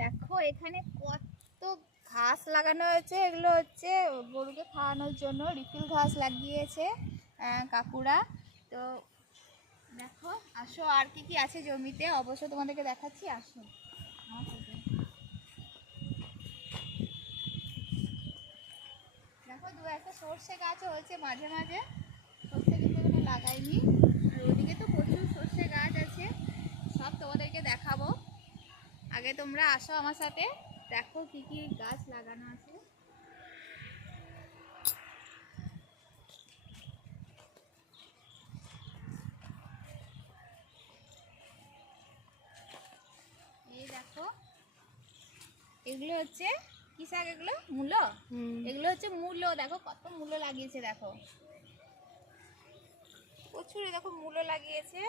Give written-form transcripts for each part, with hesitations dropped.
দেখো এখানে কত ঘাস লাগানো হয়েছে, এগুলো হচ্ছে গরুকে খাওয়ানোর জন্য রিফিল ঘাস লাগিয়েছে কাকুরা। তো দেখো আসো, আর কি কি আছে জমিতে অবশ্য তোমাদেরকে দেখাচ্ছি, আসো আমার সাথে। দেখো দু একটা সর্ষে গাছ হয়েছে মাঝে মাঝে, সর্ষে কিন্তু এখানে লাগাইনি। আর ওদিকে তো প্রচুর সর্ষে গাছ আছে, সব তোমাদেরকে দেখাবো। আগে তোমরা আসো আমার সাথে, দেখো কি কি গাছ লাগানো আছে। এই দেখো এগুলো হচ্ছে কি শাক, এগুলো মূলো। এগুলো হচ্ছে মূলো, দেখো কত মূলো লাগিয়েছে, দেখো প্রচুর দেখো মূলো লাগিয়েছে।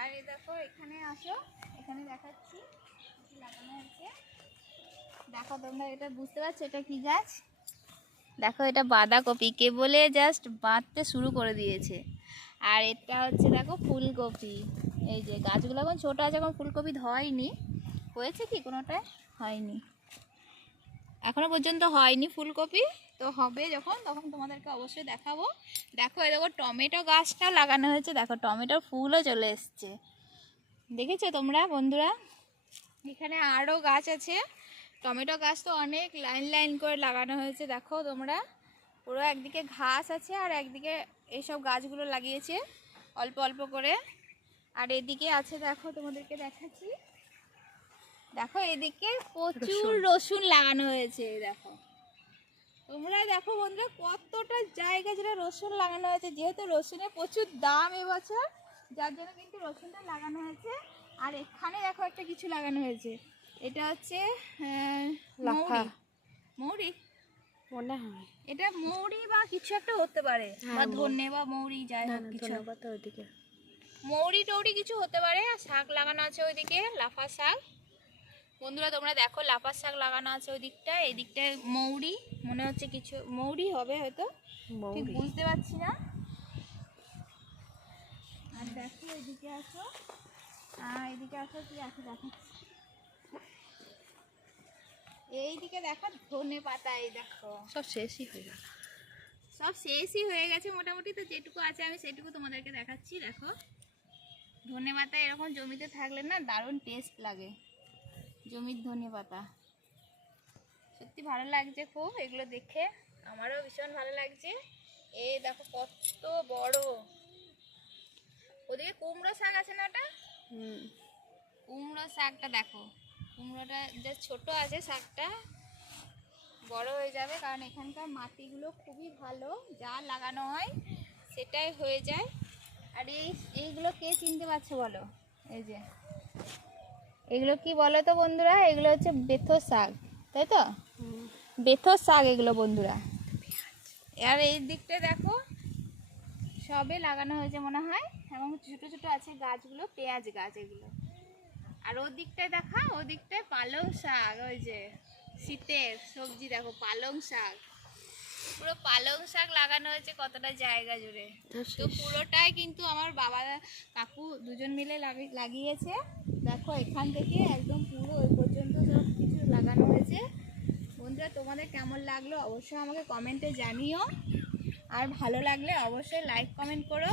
আর এই দেখো এখানে আসো, এখানে দেখাচ্ছি কি লাগানো হয়েছে। দেখো তোমরা এটা বুঝতে পারছো এটা কি গাছ, দেখো এটা বাঁধাকপি, কে বলে জাস্ট বাঁধতে শুরু করে দিয়েছে। আর এটা হচ্ছে দেখো ফুলকপি, এই যে গাছগুলো এখন ছোটো আছে, এখন ফুলকপি হয়নি, হয়েছে কি কোনোটায় হয়নি, এখনো পর্যন্ত হয়নি ফুলকপি, তো হবে যখন তখন তোমাদেরকে অবশ্যই দেখাবো। দেখো এই দেখো টমেটো গাছটাও লাগানো হয়েছে, দেখো টমেটোর ফুলও চলে এসছে, দেখেছো তোমরা বন্ধুরা। এখানে আরও গাছ আছে, টমেটো গাছ তো অনেক লাইন লাইন করে লাগানো হয়েছে, দেখো তোমরা পুরো একদিকে ঘাস আছে আর একদিকে এইসব গাছগুলো লাগিয়েছে অল্প অল্প করে। আর এদিকে আছে দেখো তোমাদেরকে দেখাচ্ছি, দেখো এদিকে প্রচুর রসুন লাগানো হয়েছে, দেখো তোমরা দেখো বন্ধুরা কতটা জায়গা যেটা রসুন লাগানো হয়েছে, যেহেতু রসুনের প্রচুর দাম এবছর, যার জন্য কিন্তু রসুনটা লাগানো হয়েছে। আর এখানে দেখো একটা কিছু লাগানো হয়েছে, এটা হচ্ছে মৌরি মনে হয় এটা মৌরি বা কিছু একটা হতে পারে, বা ধনে বা মৌরি, যাই হোক কিছু মৌরি টৌরি কিছু হতে পারে। আর শাক লাগানো আছে ওইদিকে, লাফা শাক, বন্ধুরা তোমরা দেখো লাফা শাক লাগানো আছে ওই দিকটায়, এই দিকটায় মৌরি, মনে হচ্ছে কিছু মৌরি হবে হয়তো, ঠিক বুঝতে পারছি না। আর দেখো এদিকে আসো, এদিকে আসো কি আছে দেখো, এইদিকে দেখো ধনে পাতা, এই দেখো সব শেষই হয়ে গেল, সব শেষই হয়ে গেছে মোটামুটি, তো যেটুকু আছে আমি সেটুকু তোমাদেরকে দেখাচ্ছি। দেখো ধনে পাতা এরকম জমিতে থাকলে না দারুণ টেস্ট লাগে, জমির ধনে পাতা সত্যি ভালো লাগছে খুব, এগুলো দেখে আমারও ভীষণ ভালো লাগছে। এই দেখো কত বড়, ওদিকে কুমড়ো শাক আছে না, ওটা কুমড়ো শাকটা দেখো, কুমড়োটা যে ছোট আছে শাকটা বড় হয়ে যাবে, কারণ এখানকার মাটিগুলো খুবই ভালো, যা লাগানো হয় সেটাই হয়ে যায়। আর এইগুলো কে চিনতে পারছো বলো, এই যে এগুলো কি বলো তো বন্ধুরা, এগুলো হচ্ছে বেথো শাক, তাই তো বেথো শাক এগুলো বন্ধুরা। আর এই দিকটা দেখো সবে লাগানো হয়েছে মনে হয়, এবং ছোট ছোট আছে গাছগুলো, পেঁয়াজ গাছ এগুলো। আর ওর দিকটায় দেখা, ওর দিকটায় পালং শাক, ওই যে শীতের সবজি, দেখো পালং শাক, পুরো পালং শাক লাগানো হয়েছে কতটা জায়গা জুড়ে। তো পুরোটাই কিন্তু আমার বাবা কাকু দুজন মিলে লাগিয়েছে, দেখো এখান থেকে একদম পুরো ওই পর্যন্ত সব কিছু লাগানো হয়েছে। বন্ধুরা তোমাদের কেমন লাগলো অবশ্যই আমাকে কমেন্টে জানিও, আর ভালো লাগলে অবশ্যই লাইক কমেন্ট করো।